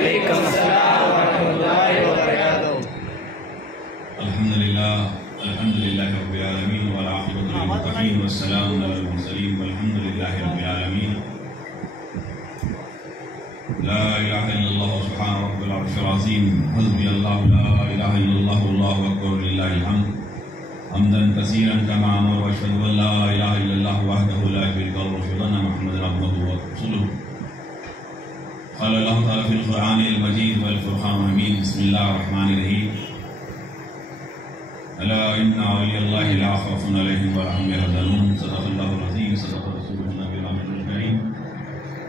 وعلیکم السلام ورحمۃ اللہ وبرکاتہ۔ الحمدللہ رب العالمین والعاقبۃ للمتقین والسلام علی المرسلین والحمدللہ رب العالمین۔ لا الہ الا اللہ سبحان رب العرش العظیم، حسبی اللہ لا الہ الا اللہ واللہ اکبر للہ الحمد، حمدا کثیرا کما امر، واشهد ان لا الہ الا اللہ وحدہ لا شریک له، واشهد ان محمدا عبدہ ورسولہ۔ قال اللہ تعالی فی القرآن المجید والفرقان الحمید، بسم اللہ الرحمن الرحیم۔ الا ان اولیاء اللہ لا خوف علیہم ولا هم يحزنون، صدق اللہ العظیم، صدق رسولہ النبی الکریم۔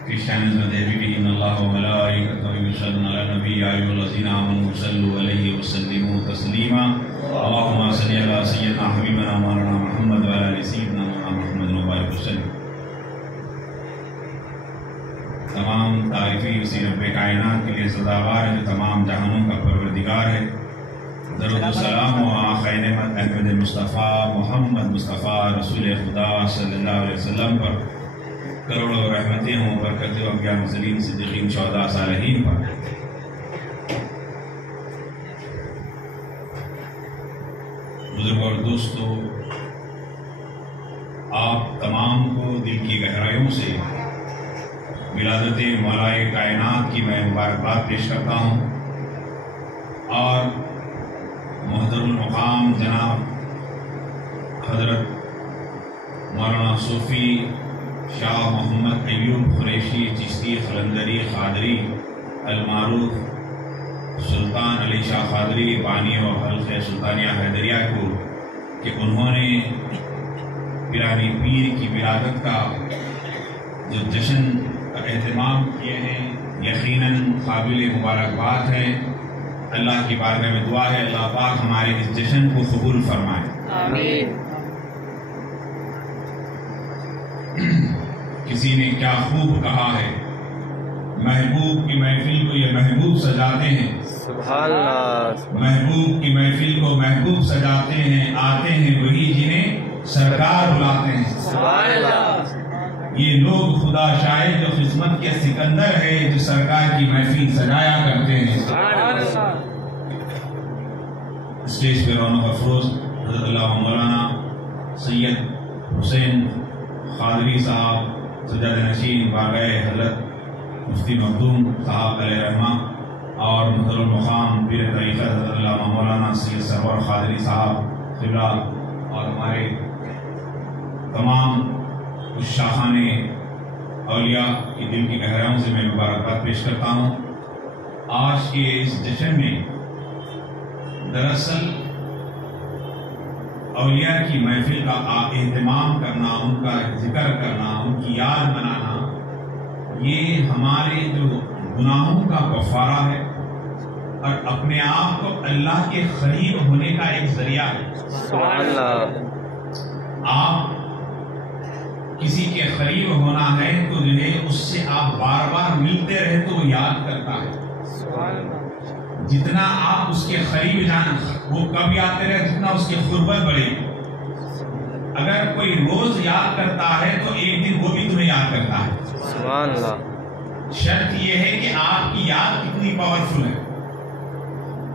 في شأن ذكره إن الله وملائكته يصلون على النبي يا أيها الذين آمنوا صلوا عليه وسلموا تسليما، اللهم صل على سيدنا حبيبنا مولانا محمد وعلى آل سيدنا مولانا محمد وبارك وسلم۔ تمام تعریفیں اسی رب کائنات کے لیے سزاوار ہے جو تمام جہانوں کا پروردگار ہے۔ درود و سلام و آخر نعمت احمد مصطفیٰ محمد مصطفیٰ رسول خدا صلی اللہ علیہ وسلم پر کروڑوں رحمتیں ہوں، برکتیں انبیاء مرسلین صدیقین شہداء صالحین پر۔ بزرگوں اور دوستو، آپ تمام کو دل کی گہرائیوں سے ولادت مولائے کائنات کی میں مبارکباد پیش کرتا ہوں، اور محترم المقام جناب حضرت مولانا صوفی شاہ محمد ایوب قریشی چشتی قلندری قادری المعروف سلطان علی شاہ قادری بانی و حلقہ سلطانیہ حیدریہ کو کہ انہوں نے پیرانی پیر کی ولادت کا جو جشن کا اہتمام کیے ہیں، یقیناً قابل مبارکباد ہے۔ اللہ کی بارگاہ میں دعا ہے اللہ پاک ہمارے اس جشن کو قبول فرمائے، آمین۔ کسی نے کیا خوب کہا ہے، محبوب کی محفل کو یہ محبوب سجاتے ہیں، سبحان اللہ۔ محبوب کی محفل کو محبوب سجاتے ہیں، آتے ہیں وہی جنہیں سرکار بلاتے ہیں۔ سبحان اللہ۔ یہ لوگ خدا شاہد جو خدمت کے سکندر ہے، جو سرکار کی محفل سجایا کرتے ہیں۔ سبحان اللہ۔ اسٹیج پہ رونق افروز حضرت اللہ مولانا سید حسین قادری صاحب سجاد نشین بارگاہ حضرت مفتی مخدوم صاحب علیہ رحمہ، اور محترم مقام پیر طریقت حضرت اللہ مولانا سید سرور قادری صاحب قبلہ، اور ہمارے تمام شاخان اولیاء کی دل کی گہرائیوں سے میں مبارکباد پیش کرتا ہوں۔ آج کے اس جشن میں دراصل اولیاء کی محفل کا اہتمام کرنا، ان کا ذکر کرنا، ان کی یاد منانا، یہ ہمارے جو گناہوں کا کفارہ ہے اور اپنے آپ کو اللہ کے قریب ہونے کا ایک ذریعہ ہے۔ سبحان اللہ۔ آپ کسی کے قریب ہونا ہے تو جو ہے اس سے آپ بار بار ملتے رہے تو وہ یاد کرتا ہے۔ سبحان اللہ۔ جتنا آپ اس کے قریب جانا وہ کب آتے رہے جتنا اس کی قربت بڑھے گی۔ اگر کوئی روز یاد کرتا ہے تو ایک دن وہ بھی تمہیں یاد کرتا ہے۔ سبحان اللہ۔ شرط یہ ہے کہ آپ کی یاد کتنی پاورفل ہے۔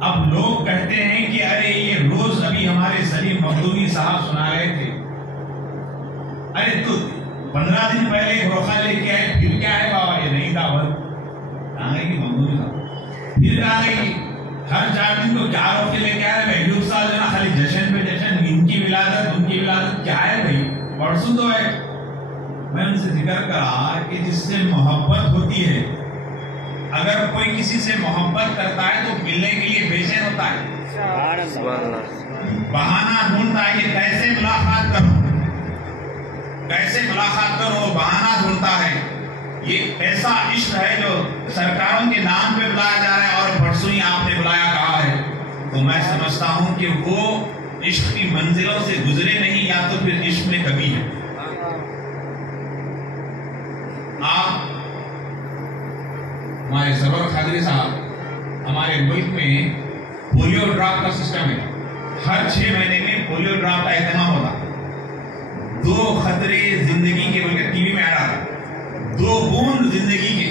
اب لوگ کہتے ہیں کہ ارے یہ روز ابھی ہمارے سلیم مخدومی صاحب سنا رہے تھے، ارے تو 15 دن پہلے روخہ لے کے آئے، پھر کیا ہے بابا یہ نہیں تھا بھر کہاں گئی کہ مخدومی صاحب، پھر کہاں گئی کہ ہر 4 دن کو کیا روکے لے کے آئے محبوب صاحب جو نا خالی جشن پہ جشن، ان کی ولادت کیا ہے بھائی، پرسوں تو ہے۔ میں ان سے ذکر کرا کہ جس سے محبت ہوتی ہے، اگر کوئی کسی سے محبت کرتا ہے تو ملنے کے لیے بے چین ہوتا ہے، سبحان اللہ۔ بہانہ ڈھونڈتا ہے کہ کیسے ملاقات کروں، کیسے ملاقات کروں، بہانہ ڈھونڈتا ہے۔ یہ ایسا عشق ہے جو سرکاروں کے نام پہ بلایا جا رہا ہے، اور پرسوں ہی آپ نے بلایا کہا ہے، تو میں سمجھتا ہوں کہ وہ عشق کی منزلوں سے گزرے نہیں، یا تو پھر عشق میں کمی ہے۔ آپ ہمارے سرور قادری صاحب، ہمارے ملک میں پولیو ڈراپ کا سسٹم ہے، ہر 6 مہینے میں پولیو ڈراپ کا اہتمام ہوتا ہے۔ 2 خطرے زندگی کے، بلکہ ٹی وی میں آ رہا تھا، 2 بوند زندگی کے،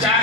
4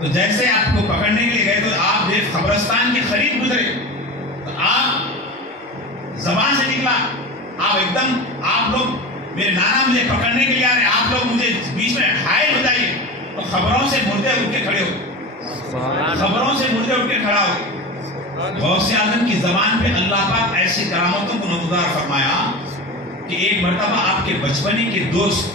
تو جیسے آپ کو پکڑنے کے لیے گئے تو آپ جب قبرستان کے قریب گزرے تو آپ زبان سے نکلا، آپ ایک دم آپ لوگ میرے نانا مجھے پکڑنے کے لیے آ رہے ہیں، آپ لوگ مجھے بیچ میں حائل بتائیے، تو خبروں سے مردے اٹھ کے کھڑے ہو، خبروں سے مردے اٹھ کے کھڑا ہو۔ غوث اعظم کی زبان پہ اللہ پاک ایسی کرامتوں کو نمودار فرمایا کہ ایک مرتبہ آپ کے بچپنے کے دوست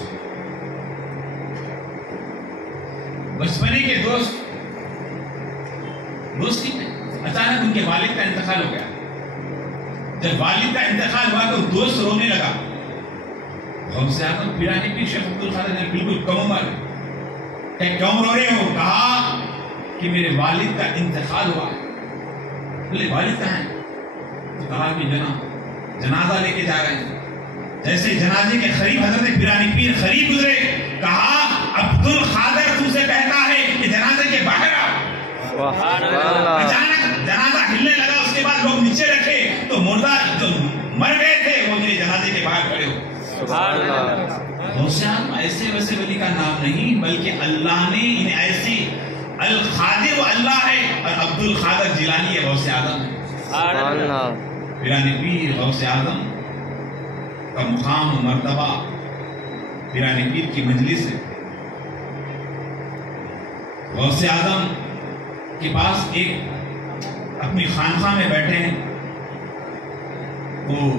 اچانک ان کے والد کا انتقال ہو گیا۔ جب والد کا انتقال ہوا تو دوست رونے لگا۔ غوث اعظم پیرانی پیر شیخ عبد القادر نے بالکل کم عمر کہ کیوں رو رہے ہو؟ کہا کہ میرے والد کا انتقال ہوا ہے۔ بولے والد کہاں ہیں؟ تو کہا کہ جنازہ لے کے جا رہے ہیں۔ جیسے جنازے کے قریب حضرت پیرانی پیر قریب گزرے، کہا عبد القادر تم سے کہتا ہے کہ جنازے کے باہر آؤ۔ اچانک جنازہ ہلنے لگا، اس کے بعد لوگ نیچے رکھے تو مردہ جو مر گئے تھے وہ میرے جنازے کے باہر کھڑے ہو۔ غوث اعظم ایسے ویسے ولی کا نام نہیں، بلکہ اللہ نے انہیں ایسی القادر و اللہ ہے، اور عبد القادر جیلانی ہے غوث اعظم ہے۔ پیرانی پیر غوث اعظم کا مقام و مرتبہ پیرانی پیر کی مجلس ہے۔ غوث اعظم کے پاس ایک اپنی خانقاہ میں بیٹھے ہیں، وہ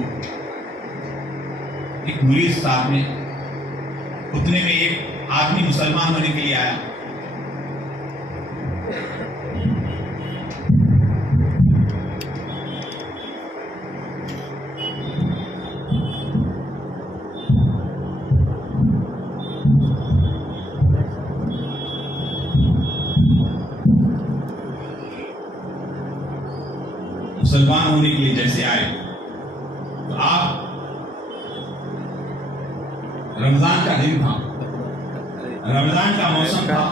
ایک مرید صاحب میں اتنے میں ایک آدمی مسلمان ہونے کے لیے آیا۔ مسلمان ہونے کے لیے جیسے آئے تو آپ رمضان کا دن تھا، رمضان کا موسم تھا،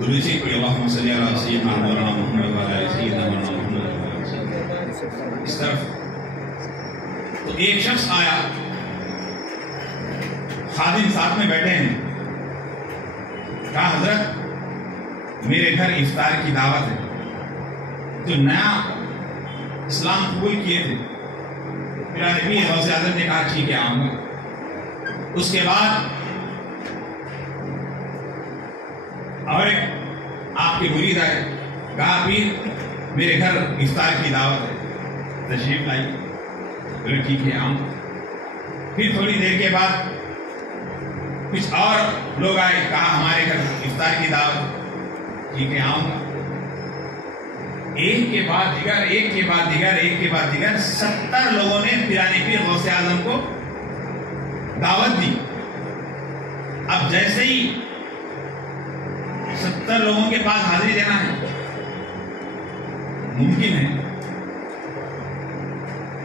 درود پڑھی اللہم صلی علی سیدنا مولانا محمد و علی سیدنا مولانا محمد۔ اس طرف تو ایک شخص آیا، خادم ساتھ میں بیٹھے ہیں، کہا حضرت میرے گھر افطار کی دعوت ہے۔ جو نیا اسلام قبول کیے تھے پیرانی پیر غوث اعظم نے کہا ٹھیک ہے آؤں گا۔ اس کے بعد اور آپ کے مرید آئے، کہا پیر میرے گھر افطار کی دعوت ہے، تشریف لائی۔ بولے ٹھیک ہے آؤں گا۔ پھر تھوڑی دیر کے بعد کچھ اور لوگ آئے، کہا ہمارے گھر افطار کی دعوت، ٹھیک ہے آؤں گا۔ ایک کے بعد دیگر، ایک کے بعد دیگر، ایک کے بعد دیگر 70 لوگوں نے پیرانی پیر غوث اعظم کو دعوت دی۔ اب جیسے ہی 70 لوگوں کے پاس حاضری دینا ہے ممکن ہے،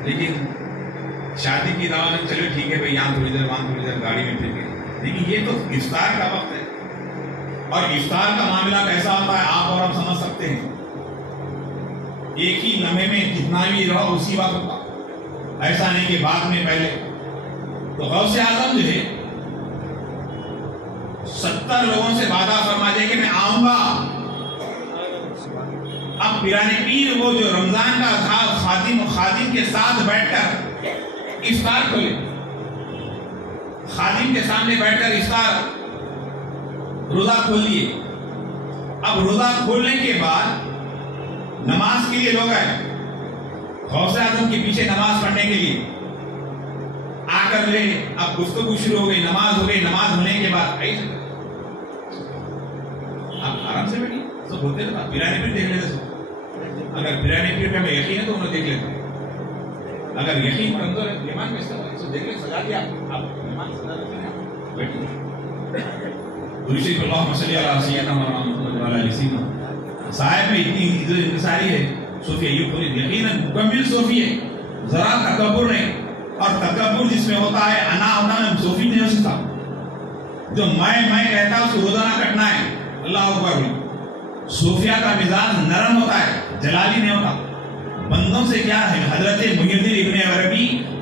لیکن شادی کی دعوت میں چلو ٹھیک ہے بھائی یہاں تھوڑی دیر وہاں تھوڑی دیر گاڑی میں پھر کے، لیکن یہ تو افطار کا وقت ہے، اور افطار کا معاملہ کیسا ہوتا ہے آپ اور ہم سمجھ سکتے ہیں۔ ایک ہی لمحے میں جتنا بھی رہو اسی وقت ہوتا، ایسا نہیں کہ بعد میں پہلے۔ تو غوث اعظم جو ہے 70 لوگوں سے وعدہ فرما دے کہ میں آؤں گا۔ اب پیرانی پیر وہ جو رمضان کا تھا خادم کے ساتھ بیٹھ کر افطار کھولے، خادم کے سامنے بیٹھ کر افطار روزہ کھول لیے۔ اب روزہ کھولنے کے بعد نماز کے لیے لوگ آئے، غوث اعظم کے پیچھے نماز پڑھنے کے لیے آ کر لے۔ اب گفتگو شروع ہو گئی، نماز ہو گئی، نماز ہونے کے بعد آپ آرام سے بیٹھیے، سب ہوتے رہتا پیرانی پیر دیکھ لیتے۔ اگر پیرانی پیر پہ ہمیں یقین ہے تو انہیں دیکھ لیتے، اگر یقین کمزور ہے ایمان کیسا ہوا، اسے دیکھ لیں، سجا دیا آپ ایمان سجا لیتے ہیں، بیٹھیے۔ اللہم صلی علی سیدنا مولانا محمد و علی سیدنا صاحب میں اتنی انتصاری ہے، صوفی ایوب خلیل یقیناً مکمل صوفی ہے، ذرا تکبر نہیں، اور تکبر جس میں ہوتا ہے انا ہوتا ہے، صوفی نہیں ہو سکتا۔ جو میں کہتا ہے اس کو روزانہ کٹنا ہے، اللہ اکبر۔ صوفیہ کا مزاج نرم ہوتا ہے، جلالی نہیں ہوتا۔ بندوں سے کیا ہے، حضرت محی الدین ابن عربی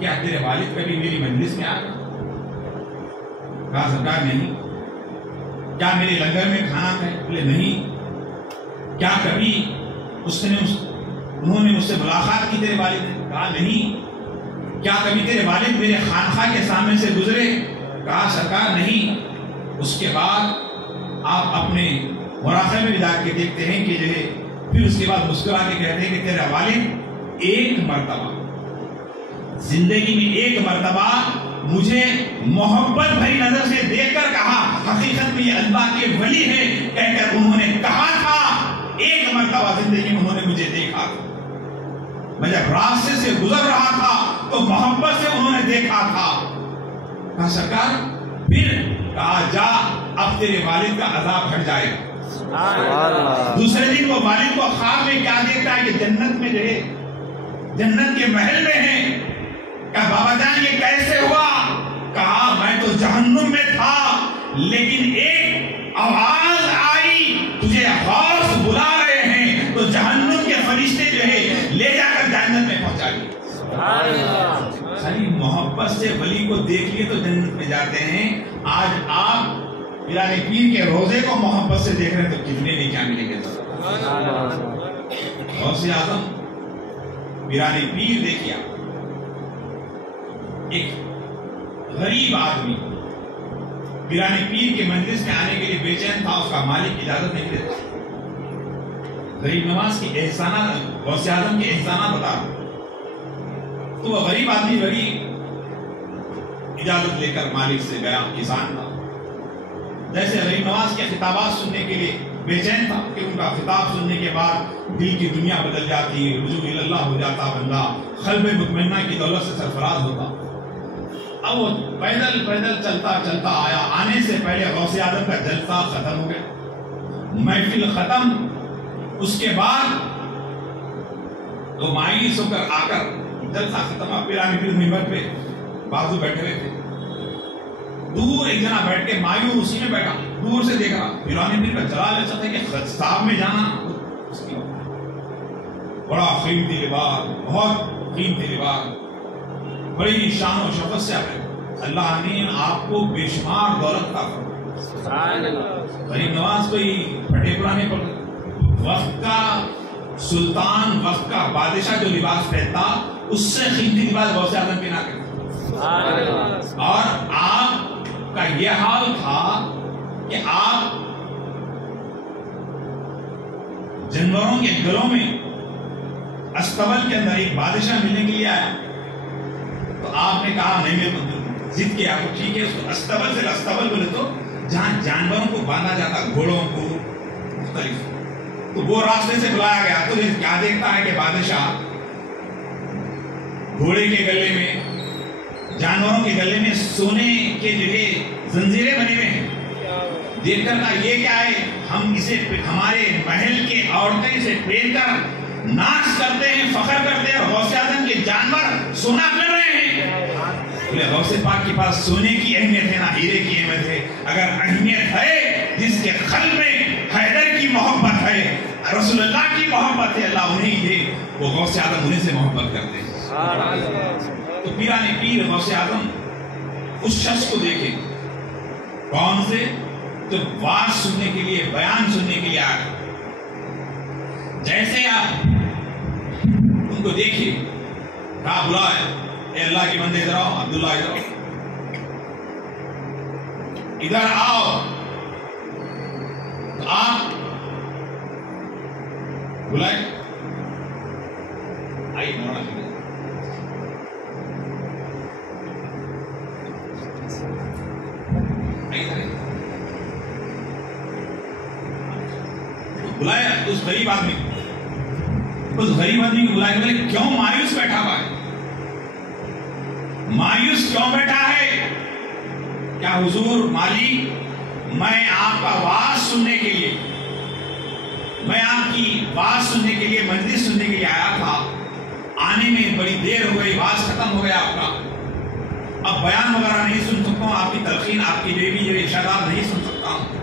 کیا تیرے والد کبھی میری مجلس میں آ گئے؟ کہا سرکار نہیں۔ کیا میرے لنگر میں کھانا کھائے؟ بولے نہیں۔ کیا کبھی انہوں نے مجھ سے ملاقات کی تیرے والد نے؟ کہا نہیں۔ کیا کبھی تیرے والد میرے خانقاہ کے سامنے سے گزرے؟ کہا سرکار نہیں۔ اس کے بعد آپ اپنے مراقبے میں جا کے دیکھتے ہیں کہ جو ہے پھر اس کے بعد مسکرا کے کہتے ہیں کہ تیرا والد ایک مرتبہ زندگی میں ایک مرتبہ مجھے محبت بھری نظر سے دیکھ کر کہا حقیقت میں یہ اللہ کے ولی ہے کہہ کر انہوں نے کہا تھا۔ ایک مرتبہ زندگی میں انہوں نے مجھے دیکھا تھا، میں جب راستے سے گزر رہا تھا تو محبت سے انہوں نے دیکھا تھا۔ کہا سرکار پھر؟ کہا جا اب تیرے والد کا عذاب ہٹ جائے گا۔ دوسرے دن وہ والد کو خواب میں کیا دیکھتا ہے کہ جنت میں جو ہے جنت کے محل میں ہے۔ کہا بابا جان یہ کیسے ہوا؟ کہا میں تو جہنم میں تھا لیکن ایک آواز آئی تجھے غوث بلا رہے ہیں، تو جہنم کے فرشتے جو ہے لے جا کر جنت میں پہنچا دیے۔ خالی محبت سے ولی کو دیکھ لیے تو جنت میں جاتے ہیں۔ آج آپ پیران پیر کے روزے کو محبت سے دیکھ رہے ہیں تو کتنے نہیں کیا ملیں گے؟ غوث اعظم پیران پیر دیکھیا، ایک غریب آدمی پیران پیر کے مجلس میں آنے کے لیے بے چین تھا، اس کا مالک اجازت نہیں دیتا۔ غریب نواز کی احسانات، غوث اعظم کے احسانات بتا رہا، تو وہ غریب آدمی غریب اجازت لے کر مالک سے گیا، کسان تھا۔ جیسے غریب نواز کے خطابات سننے کے لیے بے چین تھا کہ ان کا خطاب سننے کے بعد دل کی دنیا بدل جاتی، رجوع اللہ ہو جاتا بندہ، قلب مطمئنہ کی دولت سے سرفراز ہوتا۔ اب وہ پیدل پیدل چلتا چلتا آیا، آنے سے پہلے غوث اعظم کا جلسہ ختم ہو گیا، محفل ختم۔ اس کے بعد وہ مایوس ہو کر آ کر جلسہ ختم، اب پیران پیر منبر پہ بازو بیٹھے ہوئے تھے، دور ایک جنا بیٹھ کے مایوس اسی میں بیٹھا، دور سے دیکھ رہا۔ پیران پیر کا جلال ایسا تھا کہ صاحب میں جانا اس کی بڑا قیمتی لباس، بہت قیمتی لباس، بڑی شان و شوکت سے اللہ نے آپ کو بے شمار دولت کا غریب نواز کوئی پھٹے پرانے پڑتے، وقت کا سلطان، وقت کا بادشاہ جو لباس پہنتا اس سے قیمتی لباس غوث اعظم پہنا کرتا۔ اور آپ کا یہ حال تھا کہ آپ جانوروں کے گلوں میں استبل کے اندر ایک بادشاہ ملنے کے لیے آیا، تو آپ نے کہا نہیں میں ضد کیا تو ٹھیک ہے، اس کو استبل سے استبل بولے تو جہاں جانوروں کو باندھا جاتا، گھوڑوں کو مختلف، تو وہ راستے سے بلایا گیا۔ تو کیا دیکھتا ہے کہ بادشاہ گھوڑے کے گلے میں، جانوروں کے گلے میں سونے کے جو ہے زنجیریں بنے ہوئے ہیں، دیکھ کر کہا یہ کیا ہے؟ ہم اسے ہمارے محل کے عورتیں اسے پہن کر ناچ کرتے ہیں، فخر کرتے ہیں، اور غوث اعظم کے جانور سونا کر رہے ہیں۔ بولے غوث پاک کے پاس سونے کی اہمیت ہے نہ ہیرے کی اہمیت ہے، اگر اہمیت ہے جس کے قلب میں حیدر کی محبت ہے، رسول اللہ کی محبت ہے، اللہ انہیں دے، وہ غوث اعظم انہیں سے محبت کرتے ہیں۔ تو پیران پیر غوث اعظم اس شخص کو دیکھے، کون سے؟ جو واز سننے کے لیے، بیان سننے کے لیے آئے۔ جیسے آپ ان کو دیکھیے، کہا بلائے اے اللہ کے بندے ادھر آؤ، عبداللہ ادھر آؤ، ادھر آؤ۔ تو آپ بلائے، آئیے مولانا جی، بلایا اس غریب آدمی کو، اس غریب آدمی کو بلایا، بولے کیوں مایوس بیٹھا ہوا ہے؟ مایوس کیوں بیٹھا ہے؟ کیا حضور مالک میں آپ کا واز سننے کے لیے، میں آپ کی واز سننے کے لیے، مجلس سننے کے لیے آیا تھا، آنے میں بڑی دیر ہو گئی، واز ختم ہو گیا آپ کا، اب بیان وغیرہ نہیں سن سکتا ہوں، آپ کی تلقین، آپ کی جو ارشادات نہیں سن سکتا ہوں،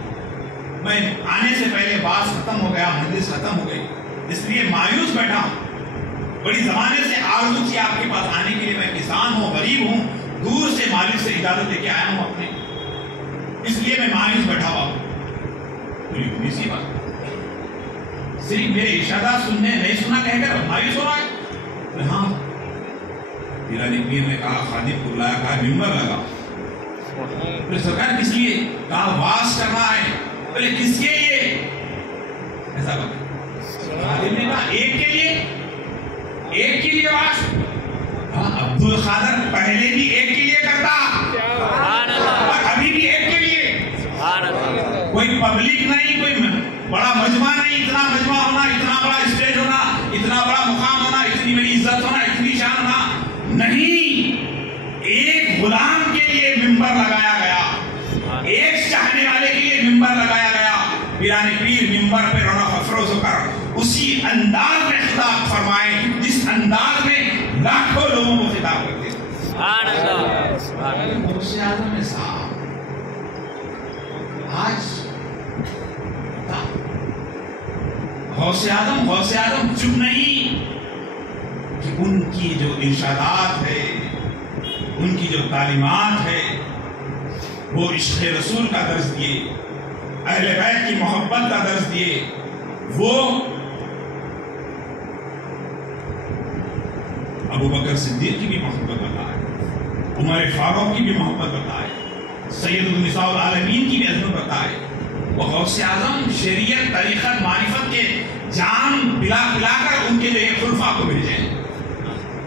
میں آنے سے پہلے واز ختم ہو گیا، مجلس ختم ہو گئی، اس لیے مایوس بیٹھا ہوں۔ بڑی زمانے سے آرزو تھی آپ کے پاس آنے کے لیے، میں کسان ہوں، غریب ہوں، دور سے مالک سے اجازت لے کے آیا ہوں اپنے، اس لیے میں مایوس بیٹھا ہوا ہوں۔ اتنی سی بات، صرف میرے ارشادات سننے نہیں سنا کہہ کر مایوس ہو رہا ہے؟ ہاں، پیرانی پیر نے کہا خادم کو بلایا، کہا ممبر لگا۔ سرکار کس لیے؟ کہا واز کرنا ہے۔ بولے کس کے لیے؟ ایسا بات خادم نے کہا ایک کے لیے، ایک کے لیے واز۔ عبد القادر پہلے بھی ایک کے لیے کرتا اور ابھی بھی ایک کے لیے۔ کوئی پبلک نہیں، کوئی بڑا مجمع نہیں، اتنا مجمع ہونا، اتنا بڑا اسٹیج ہونا، اتنا بڑا مقام ہونا، اتنی بڑی عزت ہونا، اتنی شان ہونا نہیں۔ ایک غلام کے لیے ممبر لگایا گیا، ایک چاہنے والے کے لیے ممبر لگایا گیا۔ پیرانی پیر ممبر پہ رونق افروز ہو کر اسی انداز میں خطاب فرمائے جس انداز میں لاکھوں لوگوں کو خطاب کرتے تھے۔ سبحان اللہ۔ غوث اعظم نے صاحب آج غوث اعظم چپ نہیں کہ ان کی جو ارشادات ہے، ان کی جو تعلیمات ہے، وہ عشق رسول کا درس دیے، اہل بیت کی محبت کا درس دیے، وہ ابو بکر صدیق کی بھی محبت بتائے، عمر فاروق کی بھی محبت بتائے، سید النساء العالمین کی بھی عظمت بتائے۔ وہ غوث اعظم شریعت، طریقت، معرفت کے جام پلا کر ان کے لیے خلفاء کو بھیجیں۔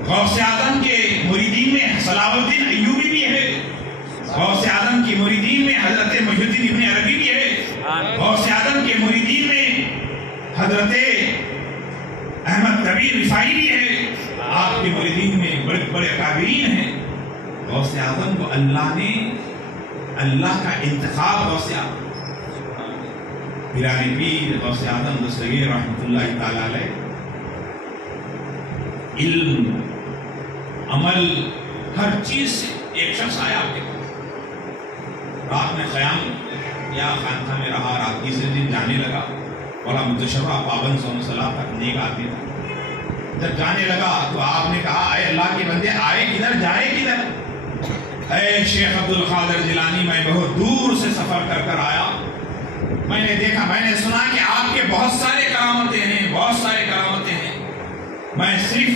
غوث اعظم کے مریدین میں صلاح الدین ایوبی بھی ہے، غوث اعظم کی مریدین میں حضرت محی الدین ابن عربی بھی ہے، غوث اعظم کے مریدین میں حضرت احمد کبیر رفاعی بھی ہے، آپ کے مریدین میں بڑے بڑے اکابرین ہیں۔ غوث اعظم کو اللہ نے، اللہ کا انتخاب غوث اعظم، پیرانی پیر غوث اعظم دستگیر رحمۃ اللہ تعالی علیہ، علم، عمل، ہر چیز سے ایک شخص آیا آپ کے پاس، رات میں قیام یا خانقاہ میں رہا، رات تیسرے دن جانے لگا، بڑا متشرع پابند صوم صلاۃ تک نیک آدمی تھا۔ جب جانے لگا تو آپ نے کہا اے اللہ کے بندے، آئے کدھر جائے کدھر؟ اے شیخ عبد القادر جیلانی، میں بہت دور سے سفر کر آیا، میں نے دیکھا، میں نے سنا کہ آپ کے بہت سارے کرامتیں ہیں، بہت سارے کرامتیں ہیں، میں صرف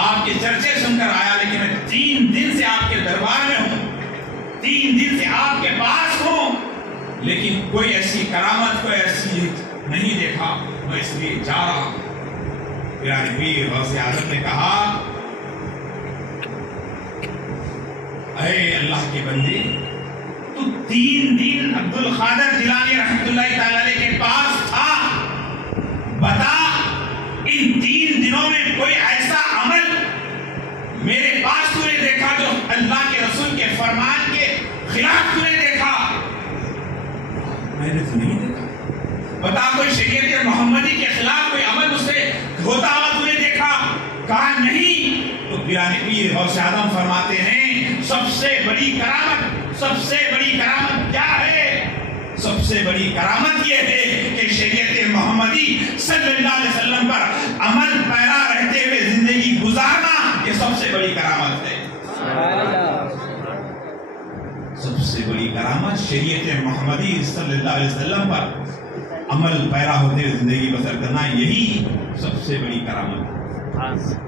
آپ کے چرچے سن کر آیا، لیکن میں 3 دن سے آپ کے دربار میں ہوں، 3 دن سے آپ کے پاس ہوں، لیکن کوئی ایسی کرامت، کوئی ایسی نہیں دیکھا، میں اس لیے جا رہا ہوں۔ پیرانی پیر غوث اعظم نے کہا اے اللہ کے بندے، تو 3 دن عبد القادر جیلانی رحمۃ اللہ تعالی علیہ کے پاس تھا، بتا ان 3 دنوں میں کوئی ایسا عمل میرے پاس تو نے دیکھا جو اللہ کے رسول کے فرمان کے خلاف تو نے دیکھا؟ میں نے تو نہیں دیکھا۔ بتا کوئی شریعت محمدی کے خلاف کوئی عمل اس سے ہوتا ہوا تو نے دیکھا؟ کہا نہیں۔ تو پیرانی پیر غوث اعظم فرماتے ہیں سب سے بڑی کرامت، سب سے بڑی کرامت کیا ہے؟ سب سے بڑی کرامت یہ ہے کہ شریعت محمدی صلی اللہ علیہ وسلم پر عمل پیرا رہتے ہوئے زندگی گزارنا، یہ سب سے بڑی کرامت ہے۔ سب سے بڑی کرامت شریعت محمدی صلی اللہ علیہ وسلم پر عمل پیرا ہوتے ہوئے زندگی بسر کرنا، یہی سب سے بڑی کرامت ہے۔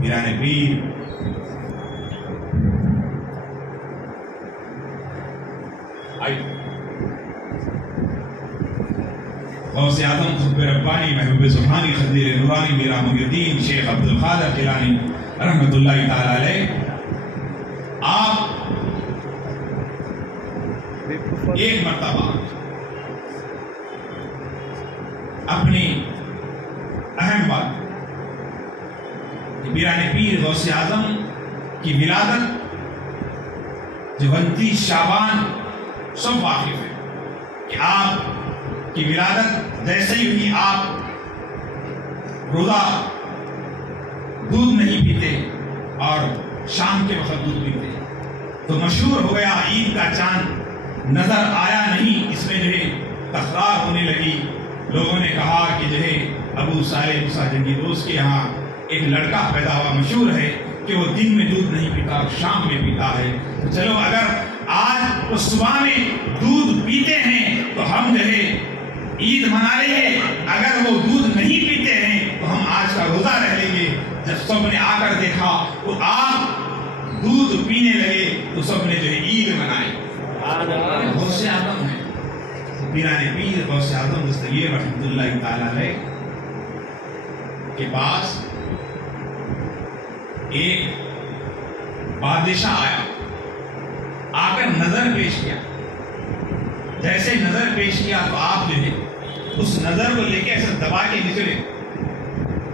پیرانی پیر غوث اعظم قطب ربانی محبوب سبحانی خدیر نورانی میرا محی الدین شیخ عبد القادر جیلانی رحمۃ اللہ تعالی علیہ، آپ ایک مرتبہ اپنی اہم بات، پیرانی پیر غوث اعظم کی ولادت جو 29 شعبان سب واقف ہے کہ آپ کی ولادت جیسے ہی ہوئی آپ روزہ دودھ نہیں پیتے اور شام کے وقت دودھ پیتے، تو مشہور ہو گیا، عید کا چاند نظر آیا نہیں، اس میں جو ہے تکرار ہونے لگی، لوگوں نے کہا کہ جو ہے ابو صالح موسیٰ جنگی دوست کے یہاں ایک لڑکا پیدا ہوا، مشہور ہے کہ وہ دن میں دودھ نہیں پیتا اور شام میں پیتا ہے. تو چلو اگر آج وہ صبح میں دودھ پیتے ہیں تو ہم جو ہے عید منا لیں گے، اگر وہ دودھ نہیں پیتے ہیں تو ہم آج کا روزہ رہ لیں گے. جب سب نے آ کر دیکھا تو آپ دودھ پینے لگے تو سب نے جو ہے عید منائی. غوث اعظم ہے پیران پیر غوث اعظم دستگیر رحمۃ اللہ تعالی علیہ کے پاس ایک بادشاہ آیا، آ کر نظر پیش کیا. جیسے نظر پیش کیا تو آپ جو ہے اس نظر کو لے کے ایسے دبا کے نچلے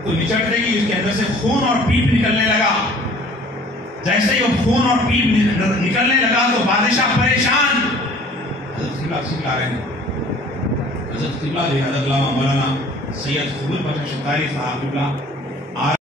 تو نچڑتے ہی اس کے اندر سے خون اور پیپ نکلنے لگا. جیسے ہی وہ خون اور پیپ نکلنے لگا تو بادشاہ پریشان. حضرت قبلہ آ رہے ہیں، حضرت قبلہ جو ہے حضرت علامہ مولانا سید قبول بخش شتاری صاحب قبلہ